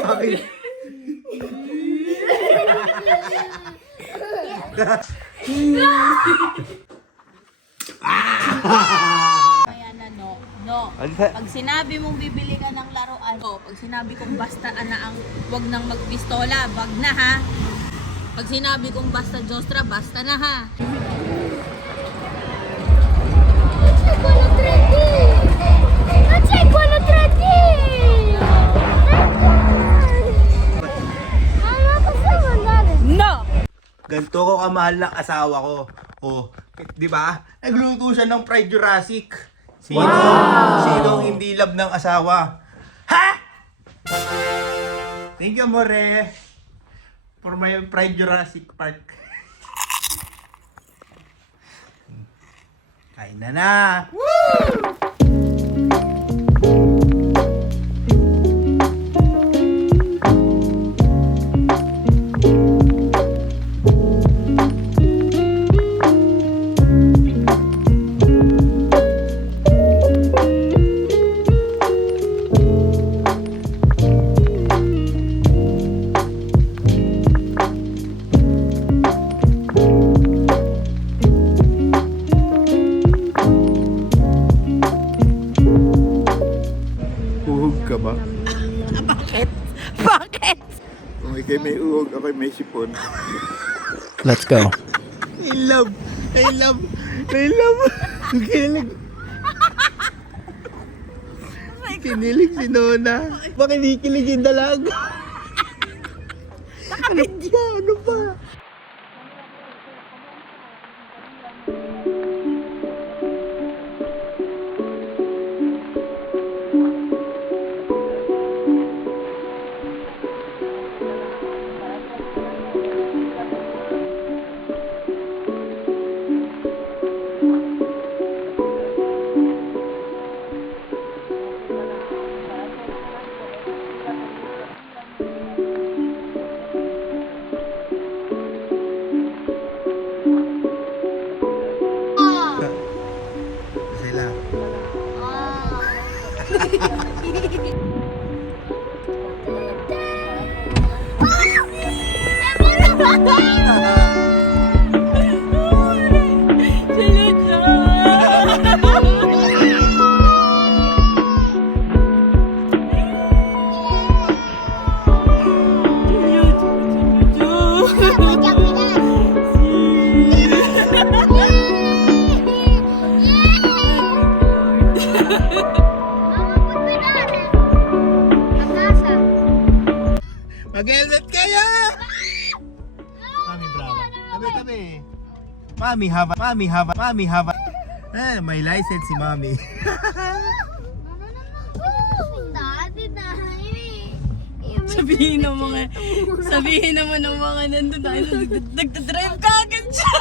Bakit? Kaya na no, no. Ano Pag sinabi mong bibili ka ng laruan, no. Pag sinabi kong basta na ang wag nang magpistola, wag na ha. Pag sinabi kong basta Jostra, basta na ha. Ganto ko kamahal ng asawa ko. Oh, di ba? Nagluto siya ng fried Jurassic. Sino? Sino hindi love ng asawa? Ha? Thank you, More. For my fried Jurassic Park. Kain na na. Uhog ka ba? Bakit? Bakit? Kung ikay may uhog, ako may sipon. Let's go. I love. I love. I love. Kinilig. Kinilig si Nona. Bakit kinikilig yung dalaga? ano ba? Ano ba? Mami, hava. Mami, hava. Mami, hava. Ah, may license si Mami. Sabihin ng mga, sabihin naman ng mga nandun tayo, nagdadrive ka agad siya.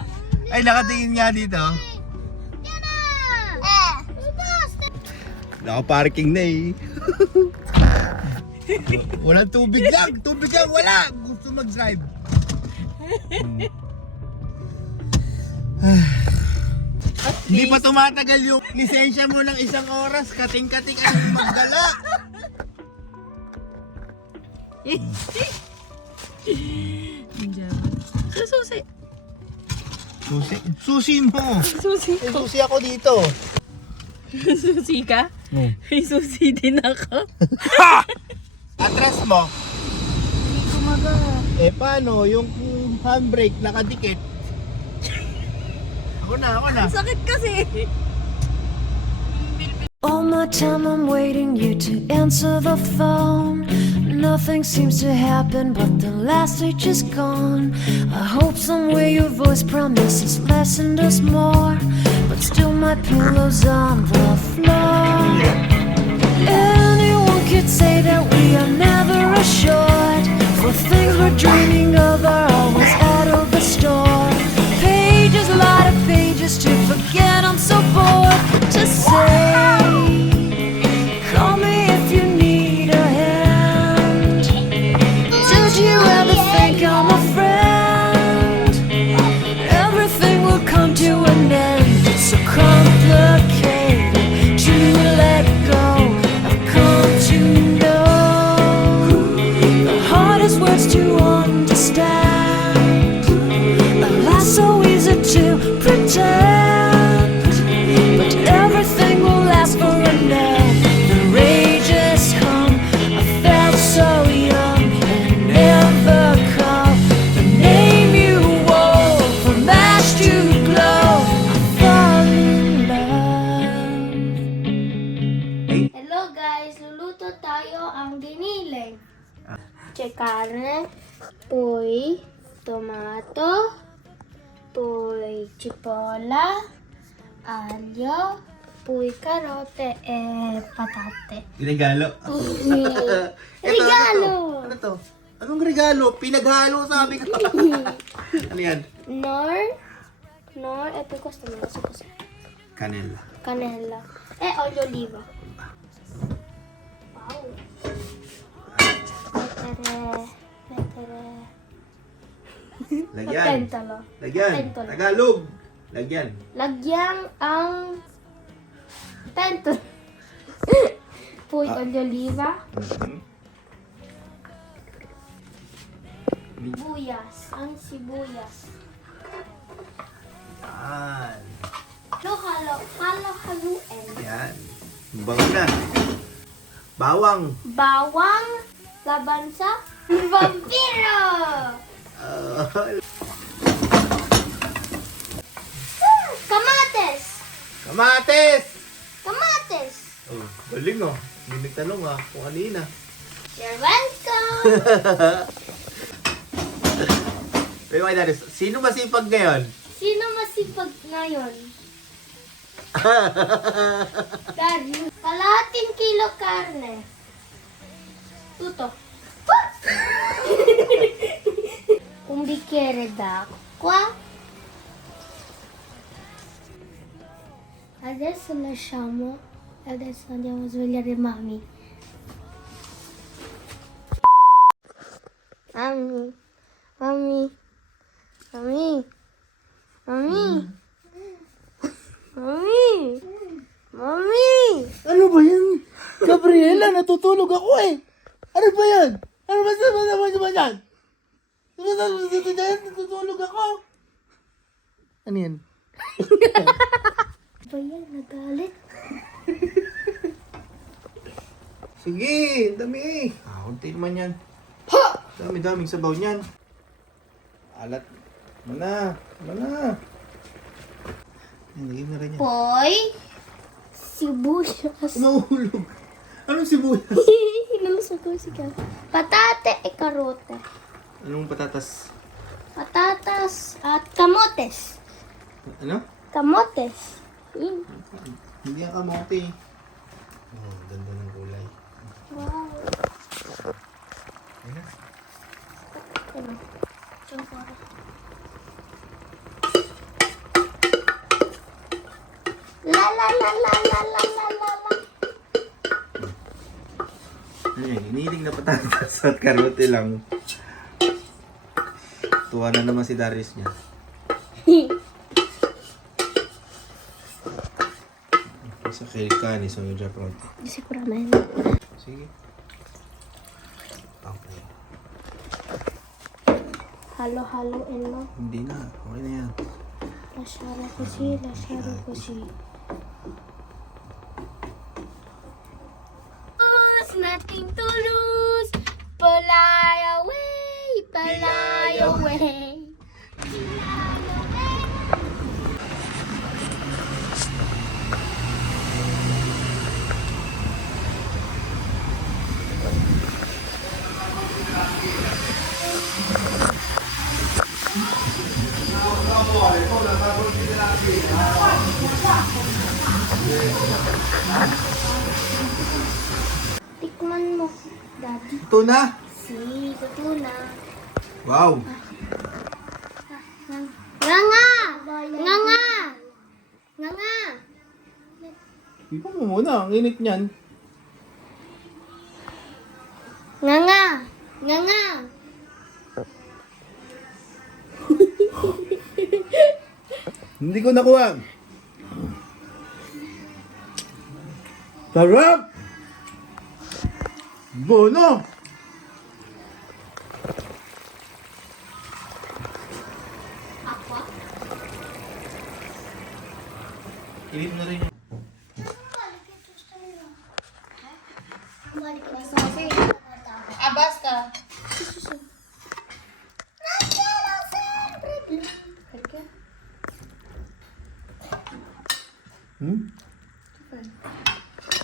Ay, nakatingin nga dito. Naka-parking na eh. Walang tubig lang. Tubig lang wala. Gusto mag-drive. Hindi pa tumatagal yung lisensya mo ng isang oras. Kating-kating ang magdala. Sa susi. Susi. Susi mo. Susi. May susi ako dito. Susi ka? Hmm. Susi din ako. Atras mo. Eh paano? Yung handbrake nakadikit. Ako na, ako na. Sakit kasi. All my time I'm waiting you to answer the phone. Nothing seems to happen, but the last stage is gone. I hope somewhere your voice promises less and does more. But still, my pillow's on the floor. Anyone could say that we are never assured. For things we're dreaming of are always out of the store. Pages to forget. I'm so bored to say. Poi tomato, poi cipolla, aglio, poi carote e patate. Regalo. Regalo! Ano to? Anong regalo? Pinaghalo sabi ko. ano yan? Nor, nor, ito gusto mo, gusto ko sa Canela. canela. Eh, olio oliva. Wow. Mettere, mettere, Lagyan. pentalo. Lagyan. Pentol. Tagalog. Lagyan. Lagyan ang pentol. Puy olio oliva, Mhm. sibuyas, ang sibuyas. Yan. Halo-halo, halo-haluin. Yan. Bango na. Bawang. Bawang laban sa vampiro! Kamates! kamates. Kamates! Oh, galing oh. Hindi nagtanong ah kung kanina. You're welcome! Pero kay Darius, sino masipag ngayon? Sino masipag ngayon? Darius. Kalahating kilo karne. Tuto. Un bicchiere d'acqua. Adesso lasciamo e adesso andiamo a svegliare mami. Mami, mami, mami, mami, mami, mami. Ano ba yan? Gabriela, natutulog ako eh. Ano yan? Ba yan, nagalit? Sige, ang dami eh. Ah, kunti naman yan. Dami-daming sabaw niyan. Alat. Mana, mana. Nilagay na rin yan. Poy, sibuyas. Nahulog. Anong sibuyas? Nalusot ko si Kat. Patate e karote. Anong patatas? Patatas at kamotes. Ano? Kamotes. Mm. Hindi ang kamote. Oh, ganda ng kulay. Wow. Ayun na. Ano? Chocolate. La la la la la la la la la. Ano yan? Iniling na patatas at karote lang. Tuwa na naman si Darius niya. Americani sono già pronti. Sicuramente. Sì. Okay. Halo-haloin mo. Hindi na. Okay na yan. Lasara ko si, lasara ko si. Tulus, nating tulus. Fly away, fly away. Tikman mo, Daddy. Ito na. Si, ito na. Wow. Nga nga! Nga nga! Nga nga! Ipo mo muna. Ang init niyan. Nga nga! Nga nga! Hindi ko nakuha. Sarap! Bono! Kilit na rin. Ah, basta.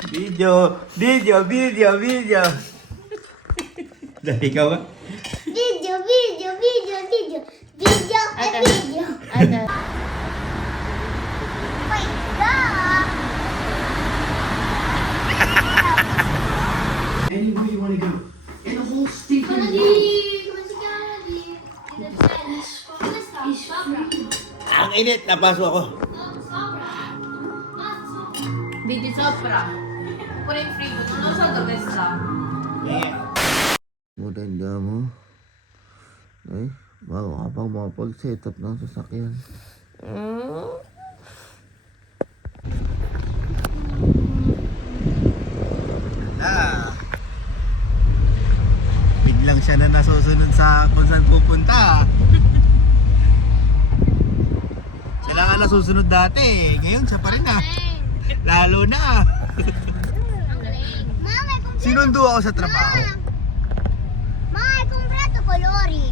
Video! Video! Video! Video! Dahil ikaw ba? Video, video, video, video. Video, Ate. video. Ano? Wait, duh. Anywhere you wanna go. In the whole state. Ang init! Napaso ako. Video sopra. Pure in frigo. Non so dove sta. Maganda mo. Ay, bago ka pang makapag-set up ng sasakyan. Ah. Biglang siya na nasusunod sa kung saan pupunta. siya lang ang nasusunod dati. Ngayon siya pa rin ah. Lalo na. Sinundo ako sa trabaho. Mama, hai comprato colori.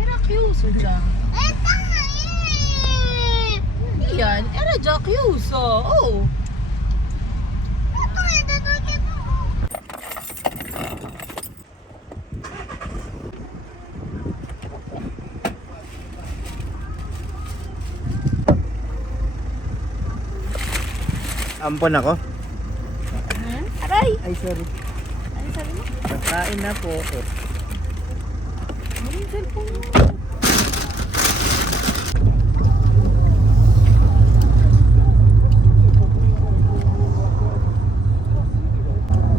Era chiuso già. Eh, tanga eh. Yan, era già chiuso. Oh. Ampon ako. Aray! Ay, sorry. Ano sabi mo? Pagkain na po. Ano yung cellphone mo?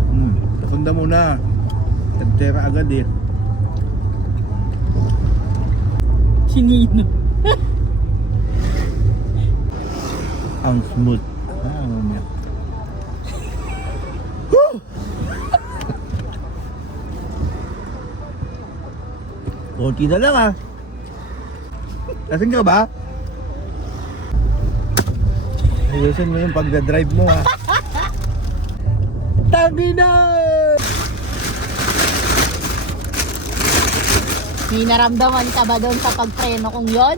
Hmm. Sunda muna. Tagtera agad eh. Chinino. Ang smooth. Ah, ano niya. Konti na lang ah. Lasing ka ba? Ayusin mo yung pagdadrive mo ah. Tangi na! May naramdaman ka ba doon sa pagpreno kong yon?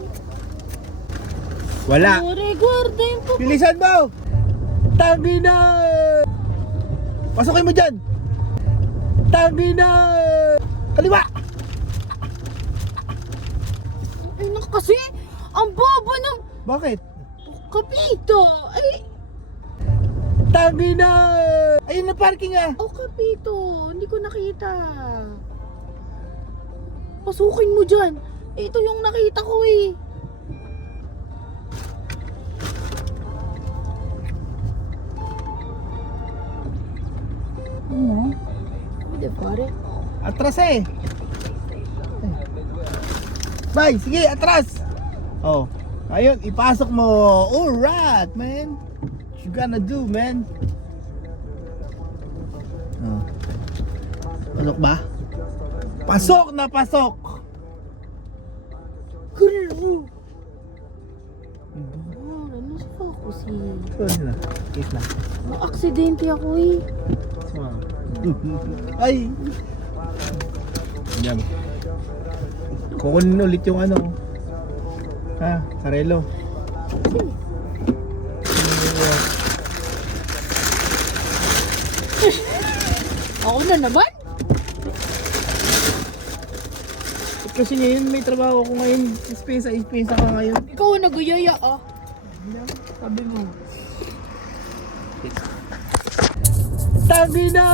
Wala. Ore, guarda yung po. Bilisan mo! Tangi na! Pasukin mo dyan! Tangi na! Kaliwa! Ay, naku kasi, ang bobo ng Bakit? kapito. Ay, Tangi na! Ayun na parking ah! oh kapito, hindi ko nakita. Pasukin mo dyan. Ito yung nakita ko eh. Ano? Pwede pare. Atras eh! Bay, sige, atras! Oh, ayun, ipasok mo. Alright, man! What you gonna do, man? Oh. Pasok ba? Pasok na pasok! Oh, ano sa ako si... Sorry na, na. Na-aksidente ako eh. Ay! Yan. Kukunin ulit yung ano. Ha, karelo. Ako na naman? Kasi ngayon may trabaho ko ngayon. Ispesa, ispesa ka ngayon. Ikaw ang naguyaya ah. Sabi mo. Tangi na!